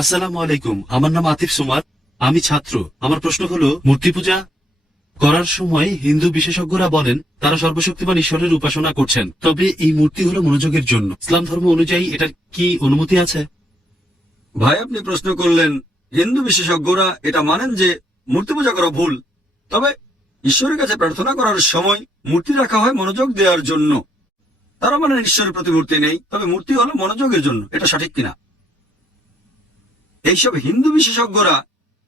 আসসালামু আলাইকুম। আমার নাম আতিফ সুমার। আমি ছাত্র। আমার প্রশ্ন হলো, মূর্তি পূজা করার সময় হিন্দু বিশেষজ্ঞরা বলেন তারা সর্বশক্তিমান ঈশ্বরের উপাসনা করছেন, তবে এই মূর্তি হলো মনোযোগের জন্য। ইসলাম ধর্ম অনুযায়ী এটার কি অনুমতি আছে? ভাই, আপনি প্রশ্ন করলেন, হিন্দু বিশেষজ্ঞরা এটা মানেন যে মূর্তি পূজা করা ভুল, তবে ঈশ্বরের কাছে প্রার্থনা করার সময় মূর্তি রাখা হয় মনোযোগ দেওয়ার জন্য। তারা মানেন ঈশ্বরের প্রতি মূর্তি নেই, তবে মূর্তি হলো মনোযোগের জন্য। এটা সঠিক কিনা? এইসব হিন্দু বিশেষজ্ঞরা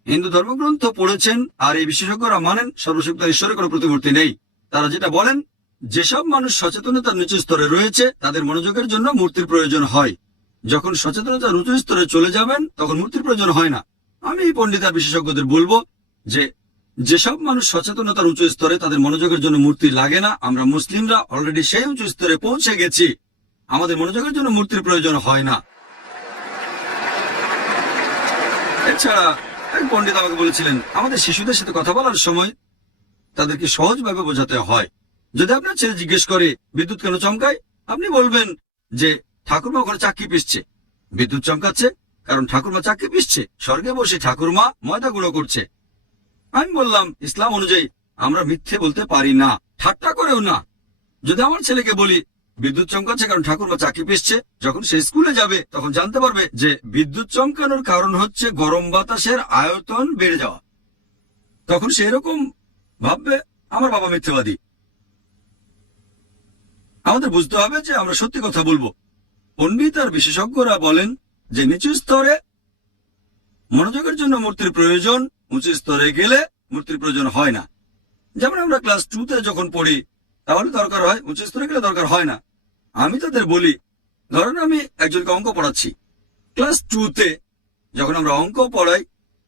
হিন্দু ধর্মগ্রন্থ পড়েছেন, আর এই বিশেষজ্ঞরা মানেন সর্বশক্ত ঈশ্বরের কোনো প্রতিমূর্তি নেই। তারা যেটা বলেন, যেসব মানুষ সচেতনতার নিচু স্তরে রয়েছে তাদের মনোযোগের জন্য মূর্তির প্রয়োজন হয়। যখন সচেতনতার উঁচু স্তরে চলে যাবেন তখন মূর্তির প্রয়োজন হয় না। আমি এই পণ্ডিত আর বিশেষজ্ঞদের বলবো যে যেসব মানুষ সচেতনতার উঁচু স্তরে তাদের মনোযোগের জন্য মূর্তি লাগে না। আমরা মুসলিমরা অলরেডি সেই উঁচু স্তরে পৌঁছে গেছি, আমাদের মনোযোগের জন্য মূর্তির প্রয়োজন হয় না। এছাড়া এক পণ্ডিত আমাকে বলেছিলেন, আমাদের শিশুদের সাথে কথা বলার সময় তাদেরকে সহজভাবে বোঝাতে হয়। যদি আপনার ছেলে জিজ্ঞেস করে বিদ্যুৎ কেন চমকায়, আপনি বলবেন যে ঠাকুরমা ওখানে চাক্কি পিষছে, বিদ্যুৎ চমকাচ্ছে কারণ ঠাকুরমা চাক্কি পিষছে, স্বর্গে বসে ঠাকুরমা ময়দা গুঁড়ো করছে। আমি বললাম, ইসলাম অনুযায়ী আমরা মিথ্যে বলতে পারি না, ঠাট্টা করেও না। যদি আমার ছেলেকে বলি বিদ্যুৎ চমকাচ্ছে কারণ ঠাকুরমা চাকি পিষছে, যখন সে স্কুলে যাবে তখন জানতে পারবে যে বিদ্যুৎ চমকানোর কারণ হচ্ছে গরম বাতাসের আয়তন বেড়ে যাওয়া। তখন সে এরকম ভাববে, আমার বাবা মিথ্যাবাদী। আমাদের বুঝতে হবে যে আমরা সত্যি কথা বলবো। পণ্ডিত আর বিশেষজ্ঞরা বলেন যে নিচু স্তরে মনোযোগের জন্য মূর্তির প্রয়োজন, উঁচু স্তরে গেলে মূর্তির প্রয়োজন হয় না। যেমন আমরা ক্লাস 2তে যখন পড়ি তাহলে দরকার হয়, উঁচু স্তরে গেলে দরকার হয় না। আমি তাদের বলি, ধরেন আমি একজনকে অঙ্ক পড়াচ্ছি ক্লাস 2তে, যখন আমরা অঙ্ক পড়াই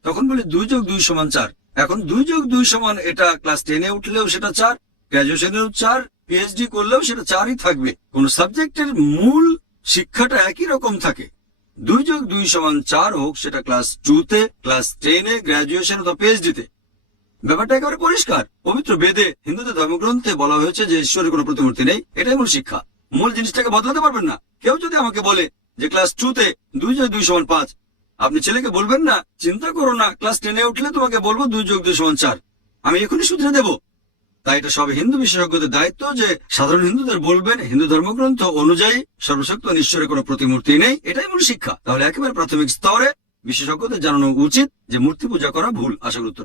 তখন বলি 2+2=4। এখন 2+2 এটা ক্লাস 10-এ উঠলেও সেটা 4, গ্র্যাজুয়েশনেও 4, পিএইচডি করলেও সেটা 4ই থাকবে। কোন সাবজেক্টের মূল শিক্ষাটা একই রকম থাকে। 2+2=4 হোক সেটা ক্লাস 2তে, ক্লাস 10-এ, গ্র্যাজুয়েশন অথবা পিএইচডিতে। ব্যাপারটা একেবারে পরিষ্কার। পবিত্র বেদে হিন্দুদের ধর্মগ্রন্থে বলা হয়েছে যে ঈশ্বরের কোনো প্রতিমূর্তি নেই। এটাই মূল শিক্ষা। মূল জিনিসটাকে বদলাতে পারবেন না। কেউ যদি আমাকে বলে যে ক্লাস 2তে 2+2=5, আপনি ছেলেকে বলবেন না চিন্তা করো না, ক্লাস 10-এ উঠলে তোমাকে বলবো 2+2=4, আমি এখনই শুধরে দেব। তাই এটা সব হিন্দু বিশেষজ্ঞদের দায়িত্ব যে সাধারণ হিন্দুদের বলবেন হিন্দু ধর্মগ্রন্থ অনুযায়ী সর্বশক্ত ঈশ্বরের কোনো প্রতিমূর্তি নেই। এটাই মূল শিক্ষা। তাহলে একেবারে প্রাথমিক স্তরে বিশেষজ্ঞদের জানানো উচিত যে মূর্তি পূজা করা ভুল। আশা করি